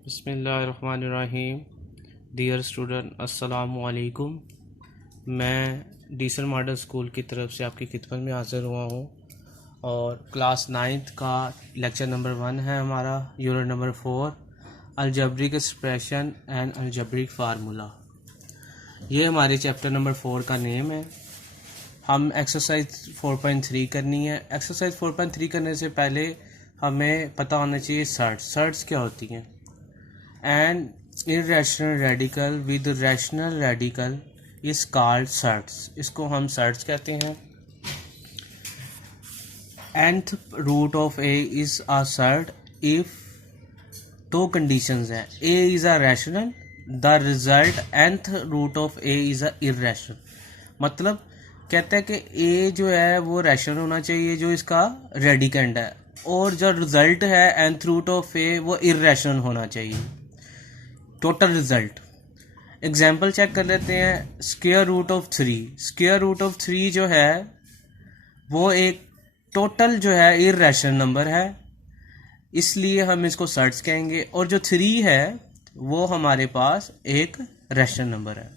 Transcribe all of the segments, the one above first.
बिस्मिल्लाहिर्रहमानिर्रहीम। Dear student अस्सलामु अलैकुम। मैं डीसल मॉडल स्कूल की तरफ से आपकी खिदमत में हाज़िर हुआ हूँ और क्लास 9th का लेक्चर नंबर 1 है हमारा, unit number 4, algebraic expression and algebraic formula. ये हमारे चैप्टर नंबर 4 का नेम है। हम एक्सरसाइज 4.3 करनी है। एक्सरसाइज 4.3 करने से पहले हमें पता होना चाहिए सर्ट्स क्या होती हैं। An irrational radical with rational radical is called surds. इसको हम सर्ट्स कहते हैं। nth root of a is a surd if दो कंडीशंस हैं, a is a rational, the result nth root of a is a irrational. मतलब कहता है कि a जो है वो रैशनल होना चाहिए जो इसका रेडिकेंड है, और जो रिजल्ट है nth रूट ऑफ a वो इरेशनल होना चाहिए। टोटल रिजल्ट एग्जाम्पल चेक कर लेते हैं। Square root of 3, square root of 3 जो है वो एक टोटल जो है इरेशनल नंबर है, इसलिए हम इसको सर्ट्स कहेंगे। और जो 3 है वो हमारे पास एक रैशनल नंबर है।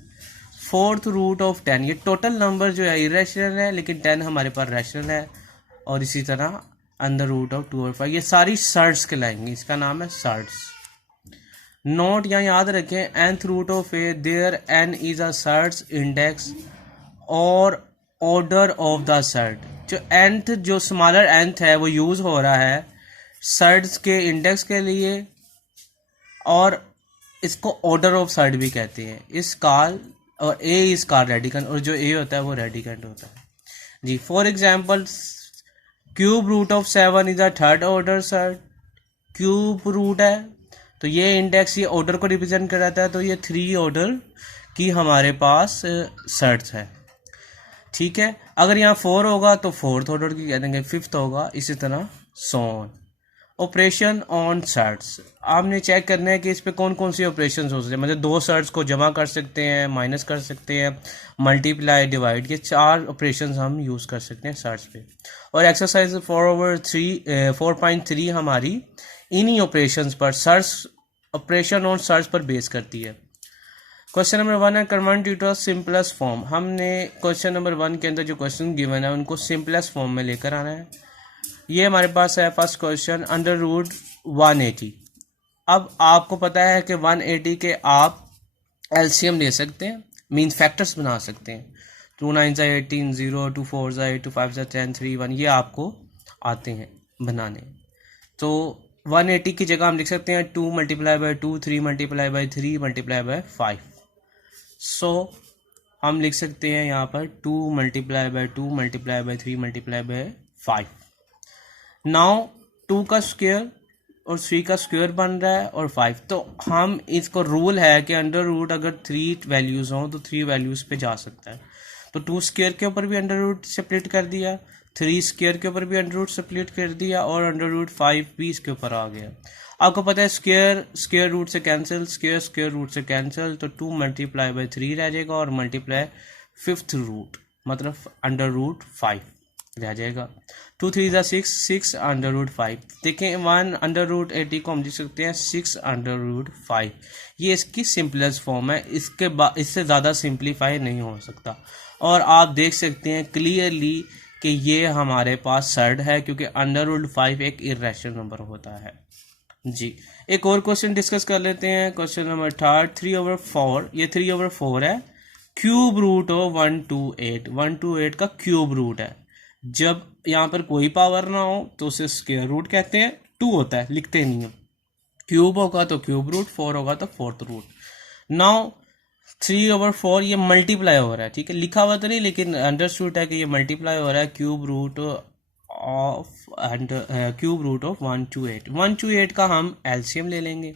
फोर्थ रूट ऑफ 10, ये टोटल नंबर जो है इरेशनल है लेकिन 10 हमारे पास रैशनल है। और इसी तरह अंडर रूट ऑफ 2 और 5, ये सारी सर्ट्स कहलाएंगी। इसका नाम है सर्ट्स। नोट यहाँ याद रखें, nth root of a there n is a surds index और ऑर्डर ऑफ द सर्ट। जो nth जो स्मॉलर nth है वो यूज हो रहा है सर्ट्स के इंडेक्स के लिए, और इसको ऑर्डर ऑफ सर्ट भी कहते हैं। इस कॉल और a इज कॉल रेडिकेंट, और जो a होता है वो रेडिकेंट होता है जी। For example cube root of 7 is a third order surd. Cube root है तो ये इंडेक्स ये ऑर्डर को रिप्रेजेंट कराता है, तो ये 3 ऑर्डर की हमारे पास सर्ट्स है। ठीक है, अगर यहाँ 4 होगा तो फोर्थ ऑर्डर की कह देंगे, 5th होगा, इसी तरह सोन। ऑपरेशन ऑन सर्ट्स, आपने चेक करना है कि इस पे कौन कौन सी ऑपरेशन हो सकते हैं। मतलब 2 सर्ट्स को जमा कर सकते हैं, माइनस कर सकते हैं, मल्टीप्लाई, डिवाइड, ये 4 ऑपरेशन हम यूज़ कर सकते हैं सर्ट्स पे। और एक्सरसाइज 4.3 हमारी इन्हीं ऑपरेशंस पर, सर्च ऑपरेशन और सर्च पर बेस करती है। क्वेश्चन नंबर 1 है convert it to simplest form. हमने क्वेश्चन नंबर 1 के अंदर जो क्वेश्चन गिवन है उनको सिंपलेस्ट फॉर्म में लेकर आना है। ये हमारे पास है फर्स्ट क्वेश्चन, अंडर रूट 180। अब आपको पता है कि 180 के आप एलसीएम ले सकते हैं, मीन फैक्टर्स बना सकते हैं। 2 9 18, 0 2 4 8 2 5 10 3 1, ये आपको आते हैं बनाने। तो 180 की जगह हम लिख सकते हैं 2 multiply by 2, 3 multiply by 3 multiply by 5। सो हम लिख सकते हैं यहाँ पर 2 multiply by 2 multiply by 3 multiply by 5। Now 2 का स्क्वायर और 3 का स्क्वायर बन रहा है और 5, तो हम इसको रूल है कि अंडर रूट अगर 3 वैल्यूज हों तो 3 वैल्यूज पे जा सकता है। तो 2 स्क्वायर के ऊपर भी अंडर रूट स्प्लिट कर दिया, 3 स्क्वायर के ऊपर भी अंडर रूट स्प्लिट कर दिया, और अंडर रूट 5 भी इसके ऊपर आ गया। आपको पता है स्क्वायर स्क्वायर रूट से कैंसिल, स्क्वायर स्क्वायर रूट से कैंसिल, तो 2 मल्टीप्लाई बाई 3 रह जाएगा और मल्टीप्लाई 5th रूट मतलब अंडर रूट 5 रह जाएगा। 2 3 ज़ा 6, 6 अंडर रूट 5। देखें 1 अंडर रूट 80 को हम लिख सकते हैं 6 अंडर रूट 5। ये इसकी सिंपलेस्ट फॉर्म है, इससे ज़्यादा सिंप्लीफाई नहीं हो सकता। और आप देख सकते हैं क्लियरली कि ये हमारे पास सर्ड है, क्योंकि अंडर रूट 5 एक इरेशनल नंबर होता है जी। एक और क्वेश्चन डिस्कस कर लेते हैं। Question number 3, 3/4। ये 3/4 है। क्यूब रूट ऑफ 128, 128 का क्यूब रूट है। जब यहाँ पर कोई पावर ना हो तो उसे स्क्वायर रूट कहते हैं। 2 होता है, लिखते नहीं है। क्यूब होगा तो क्यूब रूट, 4 होगा तो 4th रूट। नाउ 3/4 ये मल्टीप्लाई हो रहा है, ठीक है, लिखा हुआ तो नहीं लेकिन अंडरस्टूड है कि ये मल्टीप्लाई हो रहा है। क्यूब रूट ऑफ 128, 128 का हम एलसीएम ले लेंगे।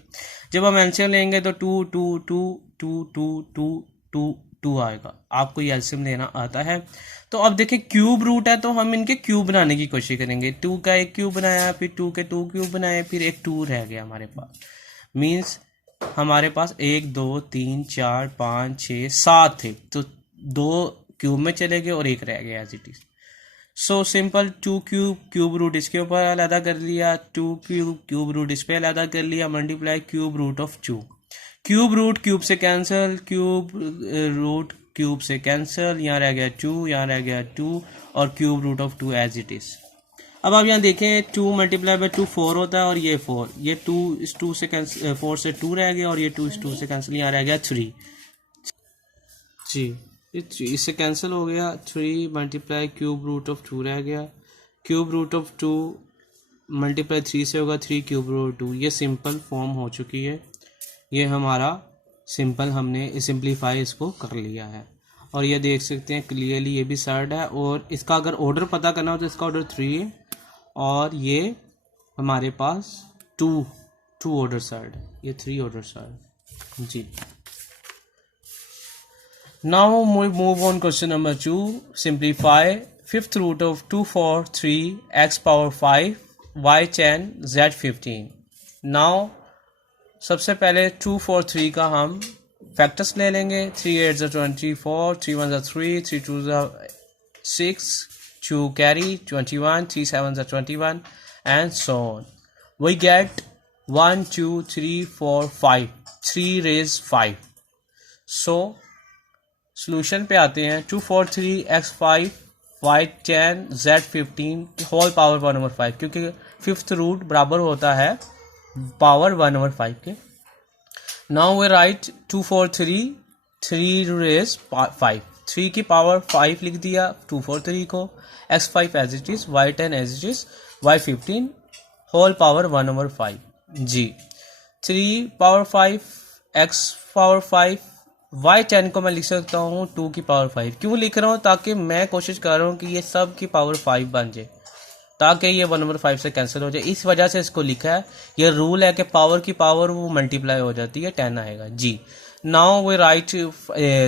जब हम एलसीएम लेंगे तो 2 2 2 2 2 2 2 2 आएगा। आपको ये एलसीएम लेना आता है। तो अब देखिए क्यूब रूट है तो हम इनके क्यूब बनाने की कोशिश करेंगे। 2 का एक क्यूब बनाया, फिर 2 के 2 क्यूब बनाए, फिर एक 2 रह गया हमारे पास। मीन्स हमारे पास 1 2 3 4 5 6 7 थे, तो 2 क्यूब में चले गए और 1 रह गया as it is. So simple, two cube root इसके ऊपर अलहदा कर लिया, टू क्यूब रूट इस पे अलहदा कर लिया, multiply cube root of two. Cube root cube से कैंसिल, क्यूब रूट क्यूब से कैंसिल, यहाँ रह गया टू, यहाँ रह गया टू, और cube root of two as it is. अब आप यहाँ देखें, टू मल्टीप्लाई बाई टू 4 होता है, और ये 4, ये 2 इस 2 से कैंसिल, 4 से 2 रह गया, और ये 2 इस 2 से कैंसिल, यहाँ रह गया 3 जी, ये 3 इससे कैंसिल हो गया, 3 मल्टीप्लाई क्यूब रूट ऑफ 2 रह गया, क्यूब रूट ऑफ 2 मल्टीप्लाई 3 से होगा 3 क्यूब रूट 2। ये सिंपल फॉर्म हो चुकी है, ये हमारा सिंपल, हमने सिंप्लीफाई इसको कर लिया है। और ये देख सकते हैं क्लियरली ये भी सर्ड है, और इसका अगर ऑर्डर पता करना हो तो इसका ऑर्डर 3 है, और ये हमारे पास 2 ऑर्डर सर्ड है, ये 3 ऑर्डर सर्ड जी। Now move on question number 2, simplify fifth root of 2 4 3 x power 5 y 10 z 15। Now सबसे पहले 2 4 3 का हम फैक्टर्स ले लेंगे, 3 8 24, 3 1 3, 3 2 6, 2 carry 21, 3 7 21, and so on. We get 1 2 3 4 5, 3 raised 5. So solution पे आते हैं, 2 4 3 x 5 y 10 z 15 whole power 1/5, क्योंकि फिफ्थ रूट बराबर होता है पावर 1/5 के। नाउ वी राइट 2 4 3 3 रेज 5, 3 की पावर 5 लिख दिया 2 4 3 को, x 5 as it is, y 10 as it is, y 15 whole power 1/5 जी। 3 पावर 5 x पावर 5, y 10 को मैं लिख सकता हूँ 2 की पावर 5। क्यों लिख रहा हूँ? ताकि मैं कोशिश कर रहा हूँ कि ये सब की पावर 5 बन जाए, ताकि ये 1/5 से कैंसिल हो जाए, इस वजह से इसको लिखा है। ये रूल है कि पावर की पावर वो मल्टीप्लाई हो जाती है, 10 आएगा जी। Now we write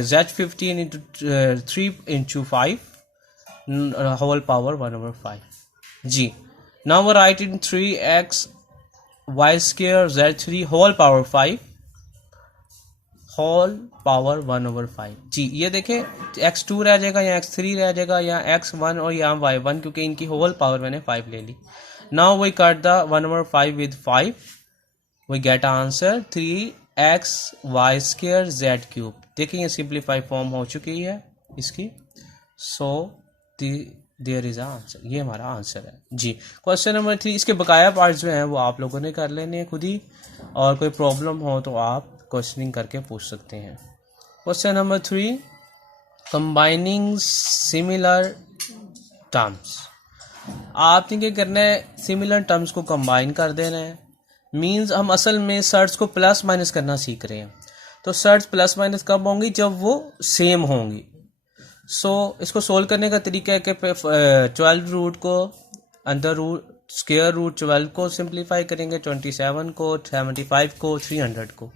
z15 into 3 into 5 whole power 1/5 जी। Now we write in 3x y square z3 whole power 5 whole power 1/5 जी। ये देखें, x2 रह जाएगा, या x3 रह जाएगा, या x1 और यहाँ y1, क्योंकि इनकी होल पावर मैंने 5 ले ली। Now we cut the 1/5 with 5, we get answer 3x y square z cube. देखिए ये सिंप्लीफाई फॉर्म हो चुकी है इसकी। सो देयर इज आंसर, ये हमारा आंसर है जी। क्वेश्चन नंबर 3, इसके बकाया पार्ट्स जो हैं वो आप लोगों ने कर लेने हैं खुद ही, और कोई प्रॉब्लम हो तो आप क्वेश्चनिंग करके पूछ सकते हैं। Question number 3, combining similar terms. आपने क्या करना है, सिमिलर टर्म्स को कंबाइन कर देना है। मींस हम असल में सर्ट्स को प्लस माइनस करना सीख रहे हैं, तो सर्ट्स प्लस माइनस कब होंगी? जब वो सेम होंगी। सो इसको सोल्व करने का तरीका है कि 12 रूट को अंदर रूट स्क्वायर रूट 12 को सिंप्लीफाई करेंगे, 27 को, 75 को, 300 को।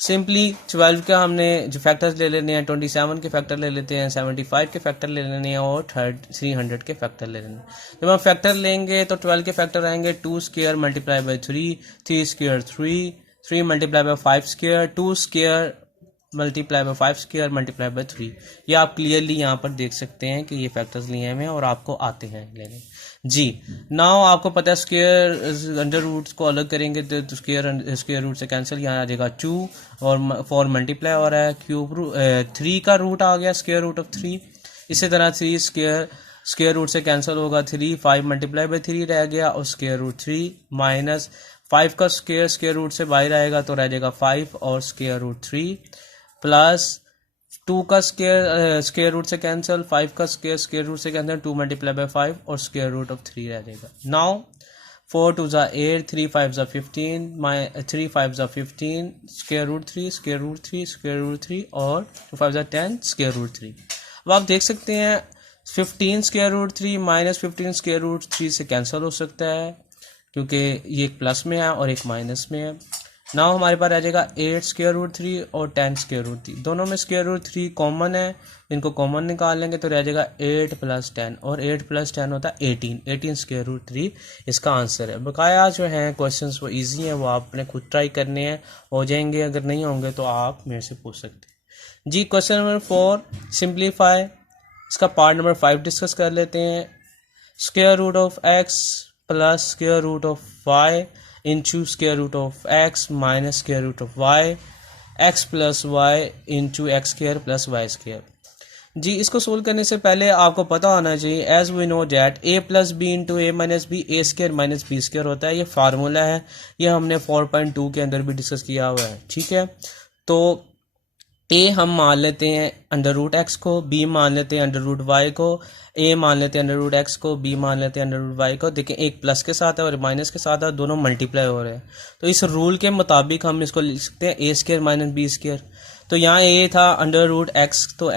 सिंपली 12 का हमने जो फैक्टर्स ले लेने हैं, 27 के फैक्टर ले लेते हैं, 75 के फैक्टर ले लेने हैं, और 300 के फैक्टर ले लेने हैं। जब हम फैक्टर लेंगे तो 12 के फैक्टर आएंगे 2 square multiply by 3, 3 square 3, 3 multiply by 5 square, 2 square multiply by 5 square multiply by 3। ये आप क्लियरली यहाँ पर देख सकते हैं कि ये फैक्टर्स लिए हुए हैं और आपको आते हैं लेने जी। नाउ आपको पता है स्क्वायर अंडर रूट्स को अलग करेंगे तो स्क्वायर रूट से कैंसिल, यहाँ आ जाएगा 2, और 4 मल्टीप्लाई हो रहा है, क्यूब रूट 3 का रूट आ गया स्क्वायर रूट ऑफ 3। इसी तरह 3 स्क्वायर रूट से कैंसिल होगा 3, 5 मल्टीप्लाई बाई 3 रह गया, और स्क्वायर रूट 3 माइनस 5 का स्क्वायर रूट से बाहर आएगा तो रह जाएगा 5 और स्क्वायर रूट 3, प्लस 2 का स्क्वायर रूट से कैंसिल, 5 का स्क्वायर रूट से कैंसिल, 2 मल्टीप्लाई बाई 5 और स्क्वायर रूट ऑफ 3 रह जाएगा। नाउ 4 2 ज़ा 8, 3 5 ज़ा 15, 3 5 ज़ा 15, square root 3, square root 3, square root 3, और 2 5 ज़ा 10, स्क्वायर रूट 3। अब आप देख सकते हैं 15 square root 3 minus 15 square root 3 से कैंसिल हो सकता है, क्योंकि ये एक प्लस में है और एक माइनस में है। नाउ हमारे पास आ जाएगा 8 स्क्वायर रूट 3 और 10 स्क्वायर रूट 3, दोनों में स्क्वायर रूट 3 कॉमन है, इनको कॉमन निकाल लेंगे तो रह जाएगा 8 प्लस 10, और 8 प्लस 10 होता है 18 स्क्वायर रूट 3 इसका आंसर है। बकाया जो हैं क्वेश्चंस वो इजी हैं, वो आपने खुद ट्राई करने हैं, हो जाएंगे। अगर नहीं होंगे तो आप मेरे से पूछ सकते हैं जी। Question number 4, simplify. इसका पार्ट नंबर 5 डिस्कस कर लेते हैं। Square root of x plus square root of y into square root of x minus square root of y x plus y into x square plus y square. जी, इसको solve करने से पहले आपको पता होना चाहिए as we know that a plus b into a minus b a square minus b square होता है। ये फार्मूला है, ये हमने 4.2 के अंदर भी डिस्कस किया हुआ है। ठीक है, तो ए हम मान लेते हैं अंडर रूट एक्स को, बी मान लेते हैं अंडर रूट वाई को, ए मान लेते हैं अंडर रूट एक्स को, बी मान लेते हैं अंडर रूट वाई को। देखें, एक प्लस के साथ है और माइनस के साथ है, दोनों मल्टीप्लाई हो रहे हैं। तो इस रूल के मुताबिक हम इसको लिख सकते हैं a square minus b square. तो यहाँ ए था अंडर रूट एक्स, तो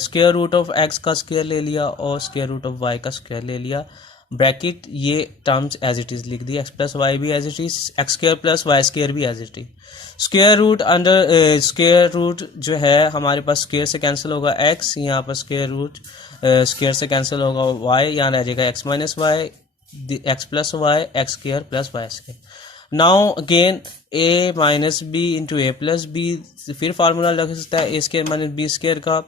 स्क्वायर रूट ऑफ एक्स का स्क्वायर ले लिया और स्क्वायर रूट ऑफ वाई का स्क्वायर ले लिया, ब्रैकेट ये टर्म्स एज इट इज लिख दी, एक्स प्लस वाई भी as it is, x square plus y square भी as it is. Square root under square root जो है हमारे पास स्क्वायर से कैंसिल होगा एक्स, यहाँ पर स्क्वायर रूट स्क्वायर से कैंसिल होगा वाई, यहाँ रह जाएगा x minus y, x plus y, x square plus y square. Now again a minus b into a plus b, फिर फार्मूला लग सकता है a square minus b square का।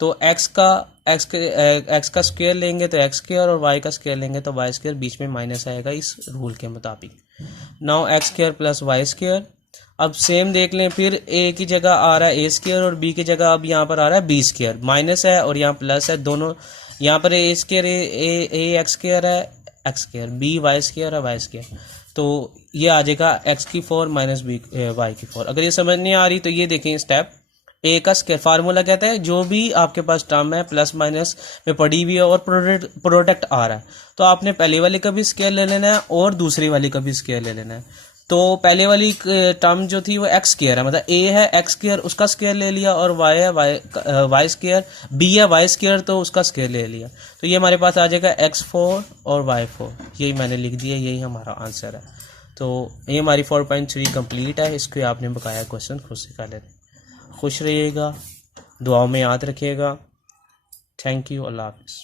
तो एक्स का स्क्वायर लेंगे तो एक्स स्क्वायर और वाई का स्क्वायर लेंगे तो वाई स्क्वायर, बीच में माइनस आएगा इस रूल के मुताबिक। Now x square plus y square. अब सेम देख लें, फिर ए की जगह आ रहा है ए स्क्वायर और बी की जगह अब यहाँ पर आ रहा है बी स्क्वायर, माइनस है और यहाँ प्लस है, दोनों यहाँ पर a square a x square है x square, b y square है वाई स्क्वायर। तो ये आ जाएगा एक्स की 4 माइनस बी वाई की 4। अगर ये समझ नहीं आ रही तो ये देखें स्टेप, ए का स्क्वायर फार्मूला कहता है जो भी आपके पास टर्म है प्लस माइनस में पड़ी हुई है और प्रोडक्ट आ रहा है, तो आपने पहले वाले का भी स्क्वायर ले लेना है और दूसरी वाली का भी स्क्वायर ले लेना है। तो पहले वाली टर्म जो थी वो एक्स स्क्वायर है, मतलब ए है एक्स स्क्वायर, उसका स्क्वायर ले लिया, और वाई है वाई स्क्वायर, बी है वाई स्क्वायर तो उसका स्क्वायर ले लिया। तो ये हमारे पास आ जाएगा x4 और y4, यही मैंने लिख दिया, यही हमारा आंसर है। तो ये हमारी 4.3 कंप्लीट है। इसको आपने बकाया क्वेश्चन खुद से कर लेते। खुश रहिएगा, दुआओं में याद रखिएगा। थैंक यू, अल्लाह हाफिज़।